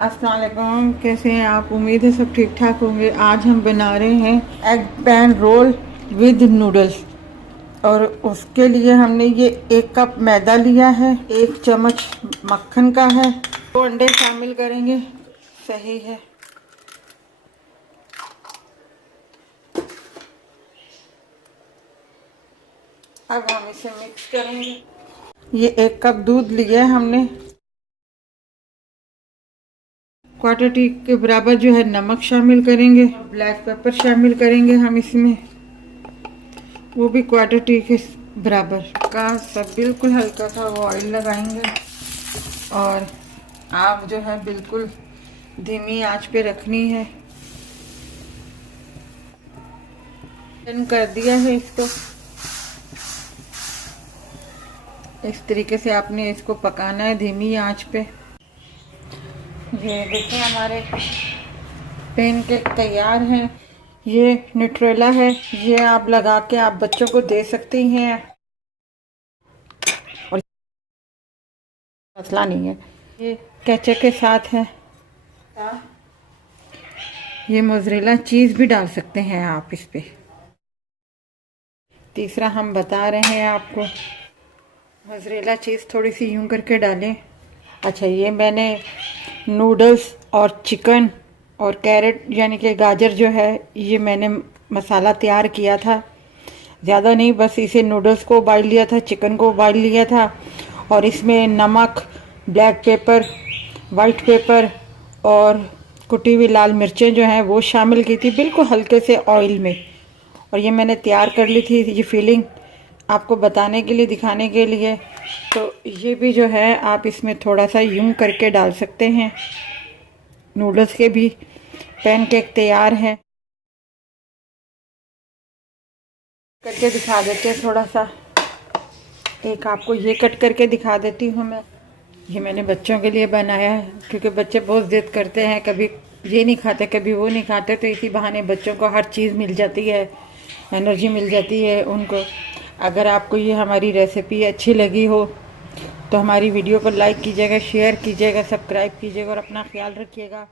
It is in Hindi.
अस्सलाम वालेकुम, कैसे हैं आप? उम्मीद है सब ठीक ठाक होंगे। आज हम बना रहे हैं egg pan roll with noodles. और उसके लिए हमने ये 1 कप मैदा लिया है, 1 चम्मच मक्खन का है, 2 अंडे शामिल करेंगे। सही है। अब हम इसे मिक्स करेंगे। ये 1 कप दूध लिया है हमने। क्वार्टर टी के बराबर जो है नमक शामिल करेंगे, ब्लैक पेपर शामिल करेंगे हम इसमें, वो भी क्वार्टर टी के बराबर का। सब बिल्कुल हल्का सा वो ऑयल लगाएंगे और आग जो है बिल्कुल धीमी आंच पे रखनी है। टर्न कर दिया है इसको। इस तरीके से आपने इसको पकाना है धीमी आंच पे। ये देखिए हमारे पैनकेक तैयार हैं। ये न्यूट्रेला है, ये आप लगा के आप बच्चों को दे सकती हैं और मसला नहीं है। ये केचप के साथ है। ये मोज़रेला चीज़ भी डाल सकते हैं आप इस पे। तीसरा हम बता रहे हैं आपको, मोज़रेला चीज़ थोड़ी सी यूं करके डालें। अच्छा, ये मैंने नूडल्स और चिकन और कैरेट यानी कि गाजर जो है, ये मैंने मसाला तैयार किया था। ज़्यादा नहीं, बस इसे नूडल्स को उबाल लिया था, चिकन को उबाल लिया था और इसमें नमक, ब्लैक पेपर, वाइट पेपर और कुटी हुई लाल मिर्चें जो हैं वो शामिल की थी, बिल्कुल हल्के से ऑयल में। और ये मैंने तैयार कर ली थी। ये फीलिंग आपको बताने के लिए, दिखाने के लिए। तो ये भी जो है आप इसमें थोड़ा सा यूं करके डाल सकते हैं। नूडल्स के भी पैनकेक तैयार है। करके दिखा देते हैं थोड़ा सा। एक आपको ये कट करके दिखा देती हूँ मैं। ये मैंने बच्चों के लिए बनाया है, क्योंकि बच्चे बहुत ज़िद करते हैं, कभी ये नहीं खाते कभी वो नहीं खाते, तो इसी बहाने बच्चों को हर चीज़ मिल जाती है, एनर्जी मिल जाती है उनको। अगर आपको ये हमारी रेसिपी अच्छी लगी हो तो हमारी वीडियो को लाइक कीजिएगा, शेयर कीजिएगा, सब्सक्राइब कीजिएगा और अपना ख्याल रखिएगा।